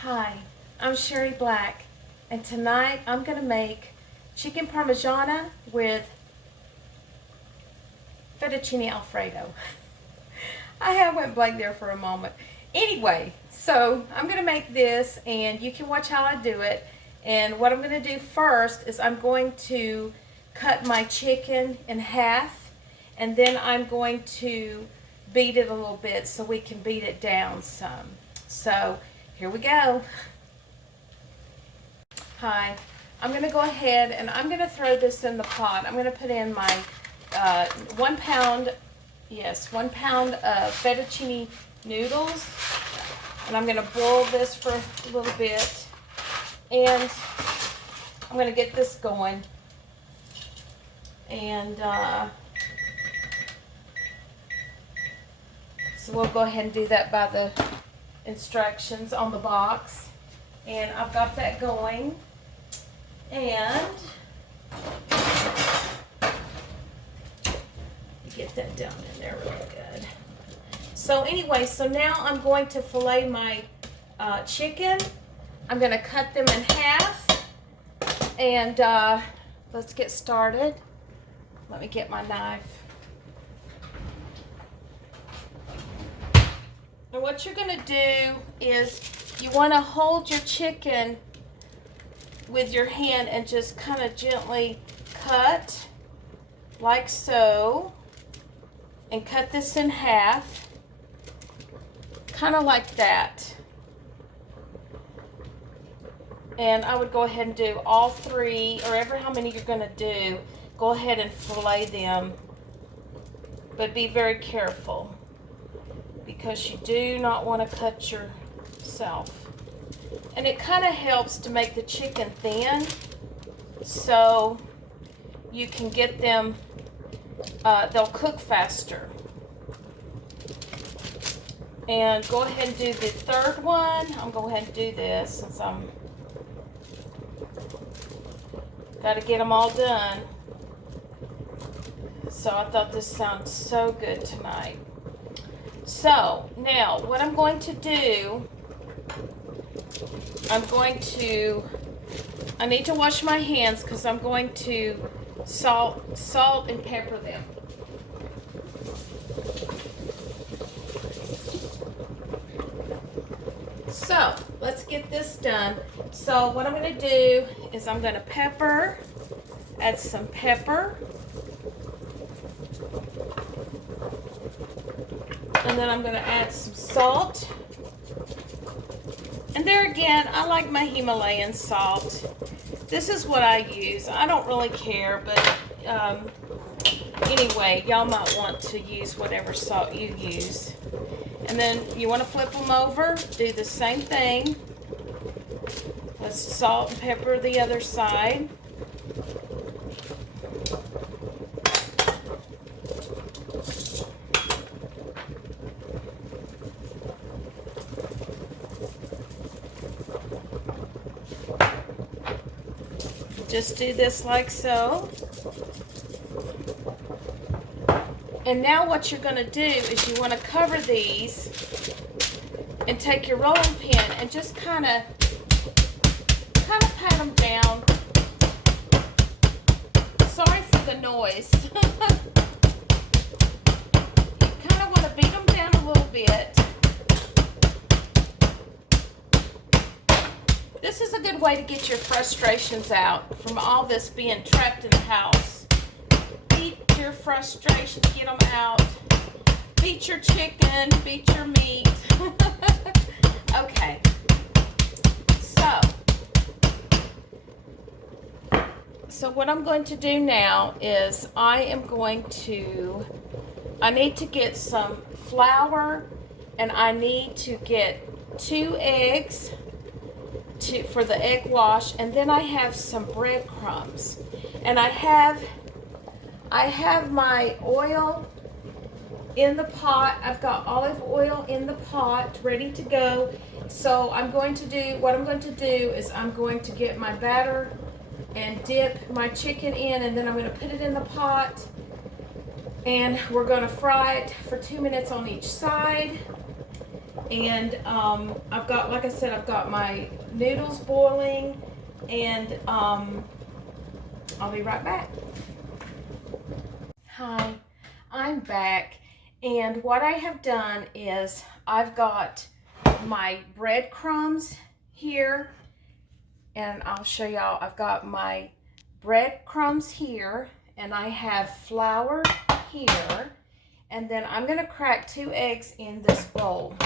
Hi, I'm Sherry Black, and tonight I'm going to make chicken parmigiana with fettuccine Alfredo. I went blank there for a moment. Anyway, so I'm going to make this, and you can watch how I do it. And what I'm going to do first is I'm going to cut my chicken in half, and then I'm going to beat it a little bit so we can beat it down some. So here we go. Hi, I'm going to go ahead and I'm going to throw this in the pot. I'm going to put in my 1 pound, yes, 1 pound of fettuccine noodles. And I'm going to boil this for a little bit. And I'm going to get this going. And so we'll go ahead and do that by the instructions on the box. And I've got that going. And get that down in there really good. So anyway, so now I'm going to fillet my chicken. I'm going to cut them in half. And let's get started. Let me get my knife. And what you're going to do is you want to hold your chicken with your hand and just kind of gently cut like so, and cut this in half, kind of like that. And I would go ahead and do all three, or ever how many you're going to do. Go ahead and fillet them, but be very careful because you do not want to cut yourself. And it kind of helps to make the chicken thin so you can get them, they'll cook faster. And go ahead and do the third one. I'm going to go ahead and do this since I'm got to get them all done. So I thought this sounds so good tonight. So now what I'm going to do, I need to wash my hands because I'm going to salt and pepper them. So let's get this done. So what I'm going to do is I'm going to add some pepper. And then I'm going to add some salt. And there again, I like my Himalayan salt. This is what I use. I don't really care, but anyway, y'all might want to use whatever salt you use. And then you want to flip them over, do the same thing. Let's salt and pepper the other side. Just do this like so. And now what you're going to do is you want to cover these and take your rolling pin and just kind of pat them down. Sorry for the noise. You kind of want to beat them down a little bit. This is a good way to get your frustrations out from all this being trapped in the house. Beat your frustrations, get them out. Beat your chicken, beat your meat. Okay. So what I'm going to do now is I need to get some flour, and I need to get 2 eggs for the egg wash, and then I have some breadcrumbs, and I have my oil in the pot. I've got olive oil in the pot ready to go. So what I'm going to do is I'm going to get my batter and dip my chicken in, and then I'm going to put it in the pot, and we're going to fry it for 2 minutes on each side. And I've got, like I said, I've got my noodles boiling, and I'll be right back. Hi, I'm back, and what I have done is I've got my breadcrumbs here, and I'll show y'all. I've got my breadcrumbs here, and I have flour here, and then I'm going to crack 2 eggs in this bowl.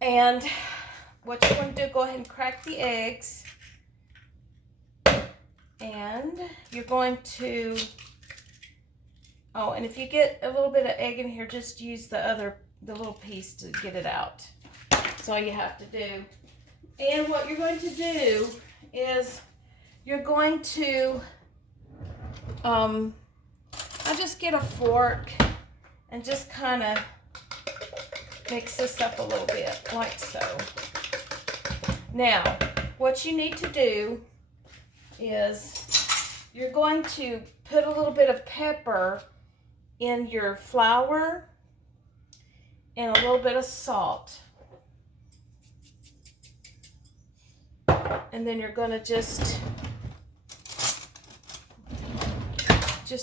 And what you're going to do, go ahead and crack the eggs, and you're going to, oh, and if you get a little bit of egg in here, just use the little piece to get it out. That's all you have to do. And what you're going to do is you're going to, I just get a fork and just kind of mix this up a little bit, like so. Now, what you need to do is you're going to put a little bit of pepper in your flour and a little bit of salt. And then you're going to just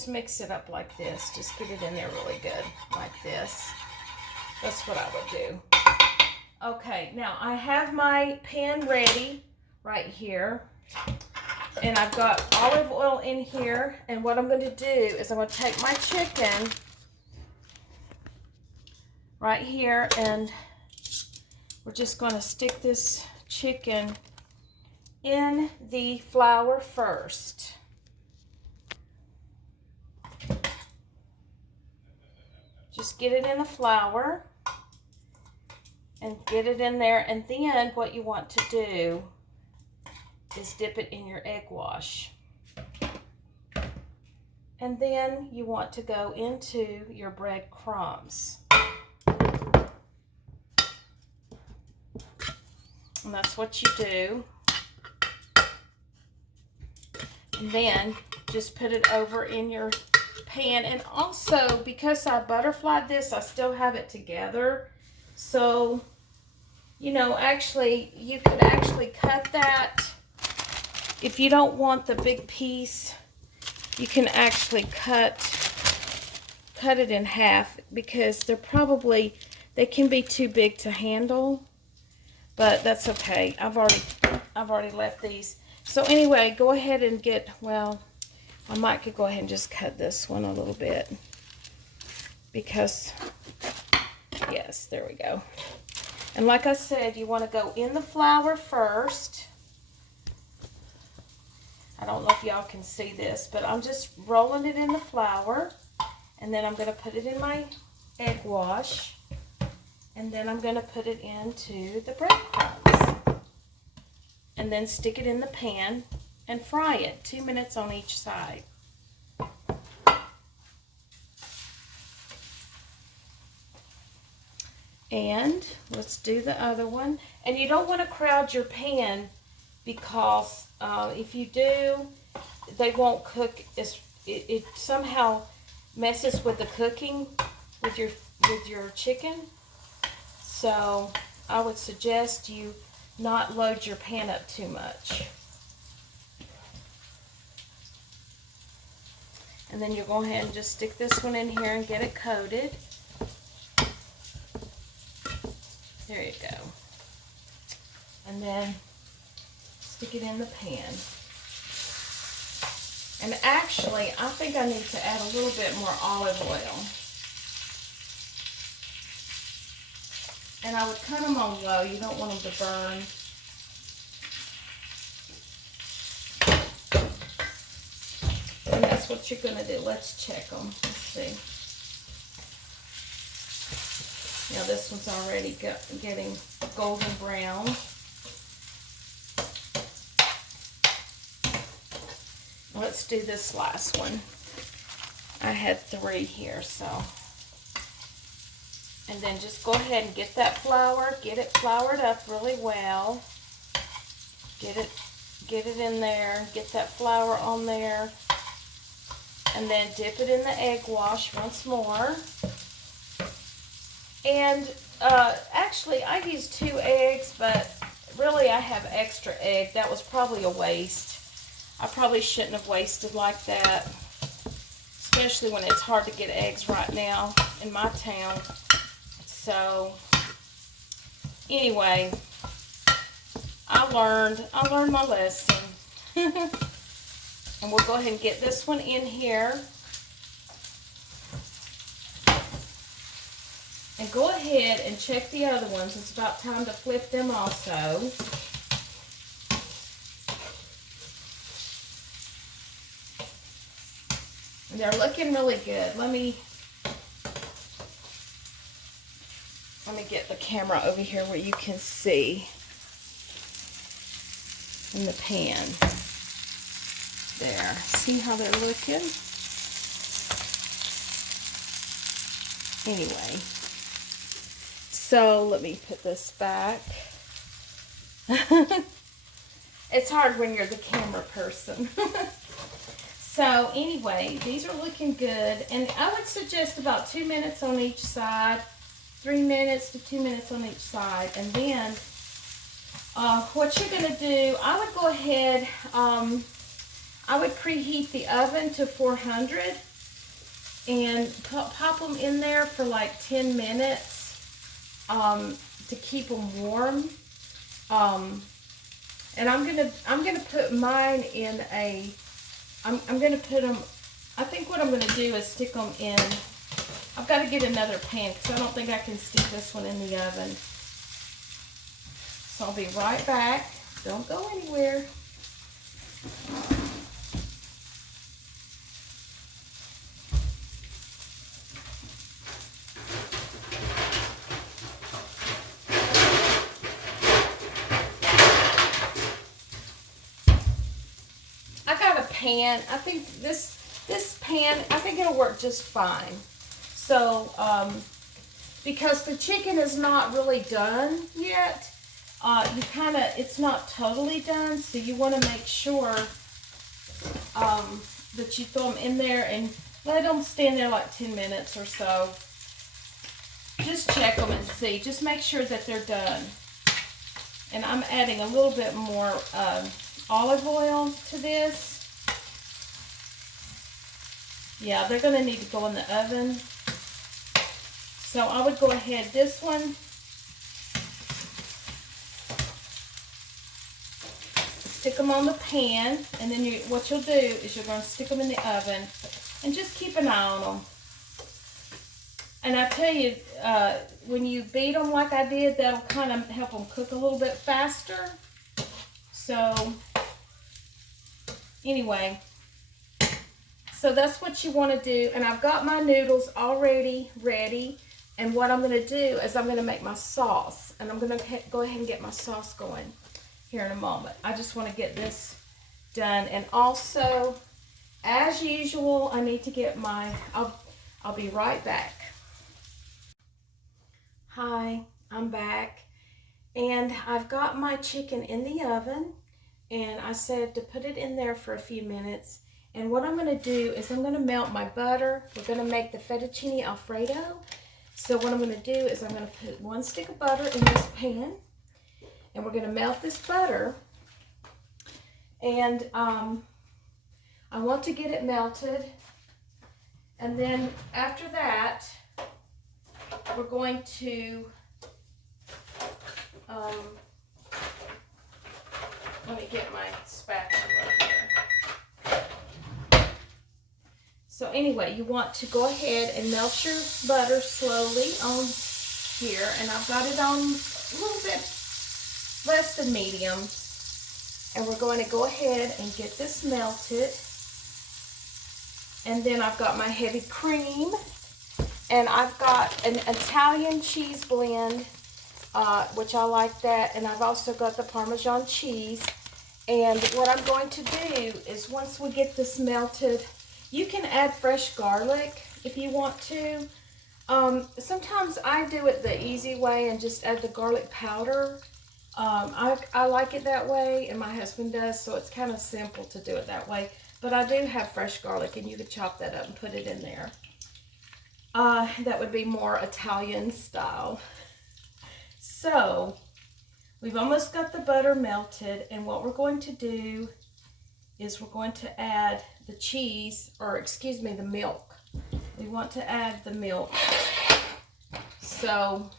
mix it up like this. Just get it in there really good, like this. That's what I would do. Okay, now I have my pan ready right here. And I've got olive oil in here. And what I'm going to do is I'm going to take my chicken right here, and we're just going to stick this chicken in the flour first. Just get it in the flour and get it in there, and then what you want to do is dip it in your egg wash. And then you want to go into your breadcrumbs. And that's what you do. And then just put it over in your pan. And also, because I butterflied this, I still have it together. So, you know, actually, you could actually cut that. If you don't want the big piece, you can actually cut it in half, because they can be too big to handle. But that's okay. I've already left these. So anyway, go ahead and well, I might could go ahead and just cut this one a little bit, because, yes, there we go. And like I said, you want to go in the flour first. I don't know if y'all can see this, but I'm just rolling it in the flour, and then I'm going to put it in my egg wash, and then I'm going to put it into the breadcrumbs, and then stick it in the pan and fry it 2 minutes on each side. And let's do the other one. And you don't want to crowd your pan, because if you do, they won't cook. It somehow messes with the cooking with your chicken. So I would suggest you not load your pan up too much. And then you'll go ahead and just stick this one in here and get it coated. There you go. And then stick it in the pan. And actually, I think I need to add a little bit more olive oil. And I would cut them on low. You don't want them to burn. And that's what you're going to do. Let's check them. Let's see. Now this one's already getting golden brown. Let's do this last one. I had 3 here, so. And then just go ahead and get that flour, get it floured up really well. Get it in there, get that flour on there. And then dip it in the egg wash once more. And actually, I used 2 eggs, but really I have extra egg. That was probably a waste. I probably shouldn't have wasted like that, especially when it's hard to get eggs right now in my town. So anyway, I learned my lesson. And we'll go ahead and get this one in here. And go ahead and check the other ones. It's about time to flip them also. And they're looking really good. Let me get the camera over here where you can see in the pan. There. See how they're looking? Anyway. So let me put this back. It's hard when you're the camera person. So anyway, these are looking good. And I would suggest about 2 minutes on each side. 3 minutes to 2 minutes on each side. And then what you're going to do, I would go ahead, I would preheat the oven to 400 and pop them in there for like 10 minutes. To keep them warm, and I'm gonna put mine in a. I'm gonna put them. I think what I'm gonna do is stick them in. I've got to get another pan because I don't think I can stick this one in the oven. So I'll be right back. Don't go anywhere. Pan. I think this pan, I think it'll work just fine. So because the chicken is not really done yet, it's not totally done, so you want to make sure that you throw them in there and let them stand there like 10 minutes or so. Just check them and see. Just make sure that they're done. And I'm adding a little bit more olive oil to this. Yeah, they're going to need to go in the oven. So I would go ahead, this one, stick them on the pan, and then what you'll do is you're going to stick them in the oven and just keep an eye on them. And I tell you, when you beat them like I did, that'll kind of help them cook a little bit faster. So anyway, so that's what you want to do. And I've got my noodles already ready. And what I'm going to do is I'm going to make my sauce. And I'm going to go ahead and get my sauce going here in a moment. I just want to get this done. And also, as usual, I need to get my, I'll be right back. Hi, I'm back. And I've got my chicken in the oven. And I said to put it in there for a few minutes. And what I'm going to do is I'm going to melt my butter. We're going to make the Fettuccini Alfredo. So what I'm going to do is I'm going to put 1 stick of butter in this pan. And we're going to melt this butter. And I want to get it melted. And then after that, we're going to, let me get my spatula here. So anyway, you want to go ahead and melt your butter slowly on here. And I've got it on a little bit less than medium. And we're going to go ahead and get this melted. And then I've got my heavy cream. And I've got an Italian cheese blend, which I like that. And I've also got the Parmesan cheese. And what I'm going to do is once we get this melted, you can add fresh garlic if you want to. Sometimes I do it the easy way and just add the garlic powder. I like it that way, and my husband does, so it's kind of simple to do it that way. But I do have fresh garlic, and you could chop that up and put it in there. That would be more Italian style. So we've almost got the butter melted, and what we're going to do is we're going to add the cheese, or excuse me, the milk. We want to add the milk. So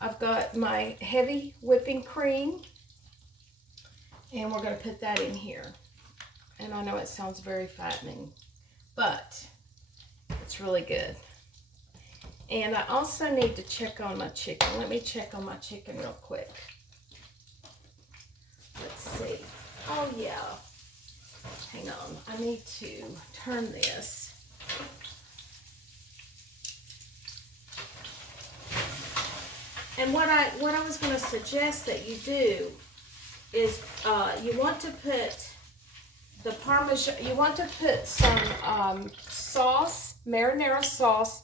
I've got my heavy whipping cream, and we're going to put that in here. And I know it sounds very fattening, but it's really good. And I also need to check on my chicken. Let me check on my chicken real quick. Let's see. Oh yeah. Hang on. I need to turn this. And what I was going to suggest that you do is you want to put the Parmesan, you want to put some sauce, marinara sauce,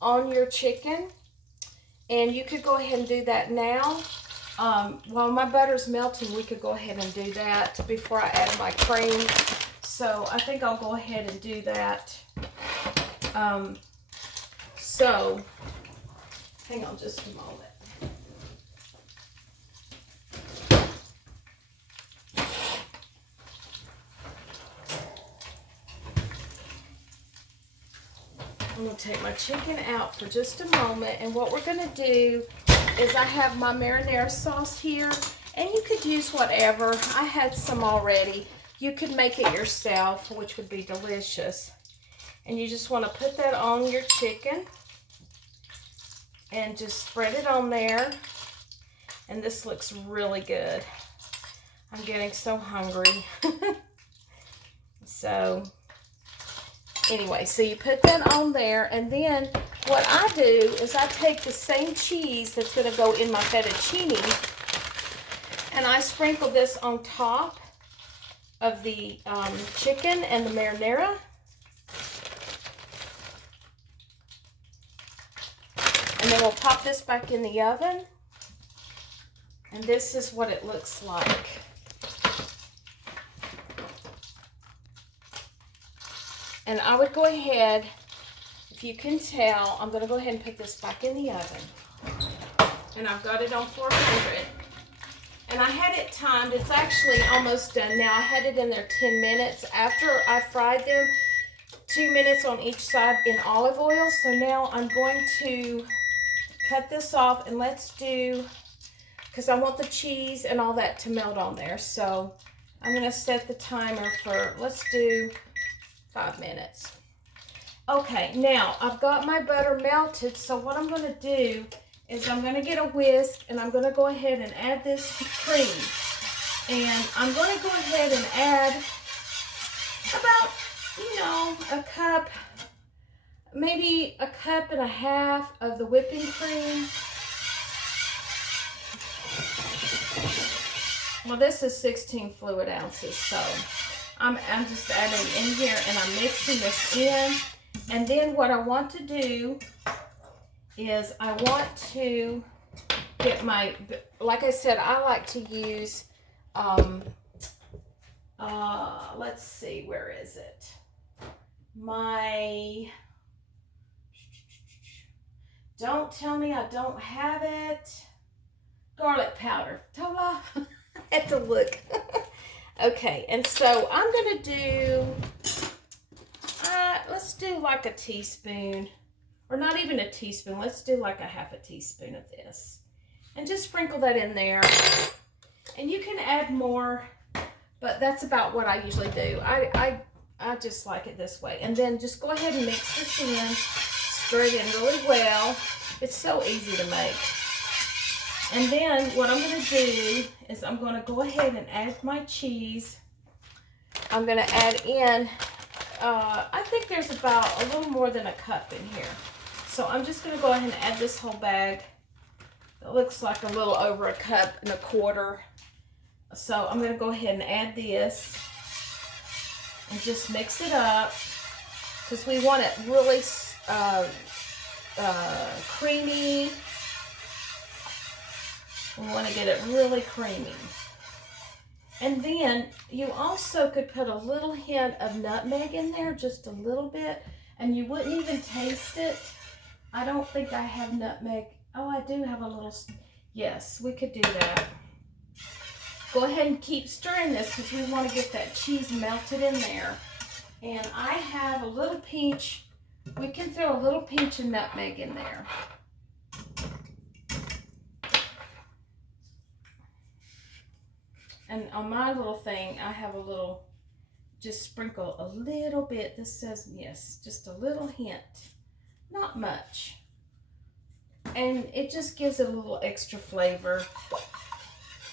on your chicken, and you could go ahead and do that now. While my butter's melting, we could go ahead and do that before I add my cream. So I think I'll go ahead and do that. So hang on just a moment. I'm going to take my chicken out for just a moment, and what we're going to do is I have my marinara sauce here, and you could use whatever. I had some already. You could make it yourself, which would be delicious. And you just want to put that on your chicken and just spread it on there. And this looks really good. I'm getting so hungry. So anyway, so you put that on there, and then what I do is I take the same cheese that's going to go in my fettuccine, and I sprinkle this on top of the chicken and the marinara. And then we'll pop this back in the oven, and this is what it looks like. And I would go ahead, if you can tell, I'm going to go ahead and put this back in the oven. And I've got it on 400. And I had it timed. It's actually almost done now. I had it in there 10 minutes. After I fried them, 2 minutes on each side in olive oil. So now I'm going to cut this off, and let's do, because I want the cheese and all that to melt on there. So I'm going to set the timer for, let's do 5 minutes. Okay, now I've got my butter melted, so what I'm going to do is I'm going to get a whisk, and I'm going to go ahead and add this cream. And I'm going to go ahead and add about, you know, a cup, maybe a cup and a half of the whipping cream. Well, this is 16 fluid ounces, so I'm just adding in here, and I'm mixing this in. And then what I want to do is I want to get my, like I said, I like to use, let's see, where is it? Don't tell me I don't have it. Garlic powder. Tola. I had to look. Okay, and so I'm going to do, let's do like a teaspoon, or not even a teaspoon. Let's do like a half a teaspoon of this. And just sprinkle that in there. And you can add more, but that's about what I usually do. I just like it this way. And then just go ahead and mix this in. Stir it in really well. It's so easy to make. And then what I'm going to do is I'm going to go ahead and add my cheese. I'm going to add in, I think there's about a little more than a cup in here. So I'm just going to go ahead and add this whole bag. It looks like a little over a cup and a quarter. So I'm going to go ahead and add this and just mix it up, because we want it really creamy. We want to get it really creamy. And then you also could put a little hint of nutmeg in there, just a little bit, And you wouldn't even taste it. I don't think I have nutmeg. Oh, I do have a little, yes, we could do that. Go ahead and keep stirring this because we want to get that cheese melted in there. And I have a little pinch, we can throw a little pinch of nutmeg in there. And on my little thing, I have a little, just sprinkle a little bit. This says, yes, just a little hint, not much. And it just gives it a little extra flavor,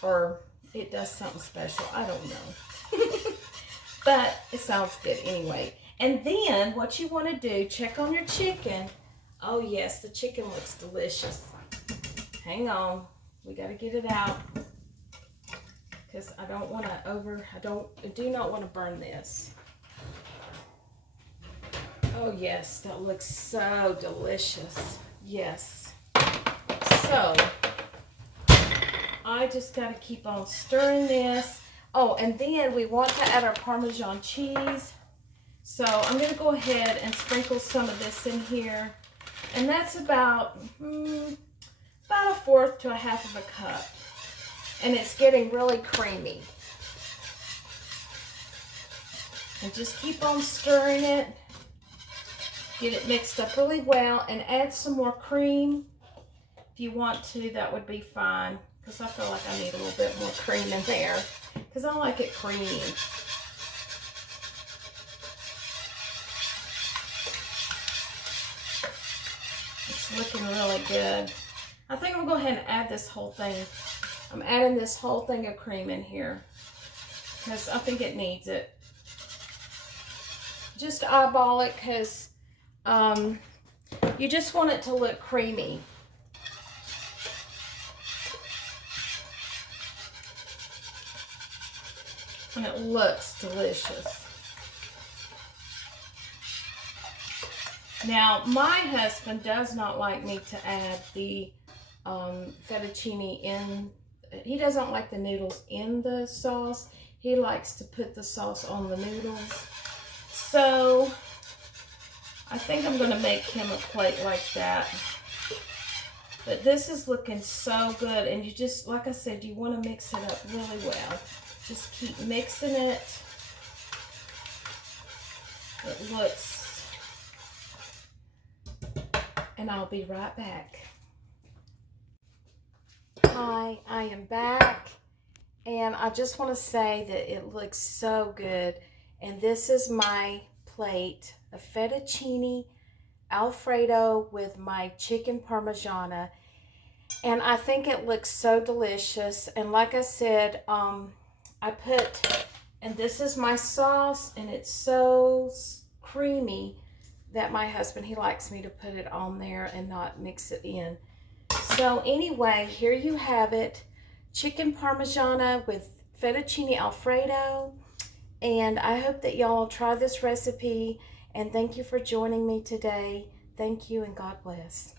or it does something special. I don't know. But it sounds good anyway. And then what you want to do, check on your chicken. Oh yes, the chicken looks delicious. Hang on, we got to get it out because I don't want to I do not want to burn this. Oh yes, that looks so delicious. Yes. So I just got to keep on stirring this. Oh, and then we want to add our Parmesan cheese. So I'm going to go ahead and sprinkle some of this in here. And that's about a fourth to a half of a cup. And it's getting really creamy. And just keep on stirring it. Get it mixed up really well and add some more cream. If you want to, that would be fine. Because I feel like I need a little bit more cream in there. Because I like it creamy. It's looking really good. I think I'm going to go ahead and add this whole thing. I'm adding this whole thing of cream in here. Because I think it needs it. Just eyeball it because you just want it to look creamy. And it looks delicious. Now, my husband does not like me to add the fettuccine in. He doesn't like the noodles in the sauce. He likes to put the sauce on the noodles. So, I think I'm going to make him a plate like that. But this is looking so good. And you just, like I said, you want to mix it up really well. Just keep mixing it. It looks, and I'll be right back. Hi, I am back, and I just want to say that it looks so good. And this is my plate of Fettuccini Alfredo with my chicken Parmesan. And I think it looks so delicious. And like I said, I put, and this is my sauce, and it's so creamy that my husband, he likes me to put it on there and not mix it in. So anyway, here you have it. Chicken Parmesan with Fettuccine Alfredo. And I hope that y'all try this recipe. And thank you for joining me today. Thank you and God bless.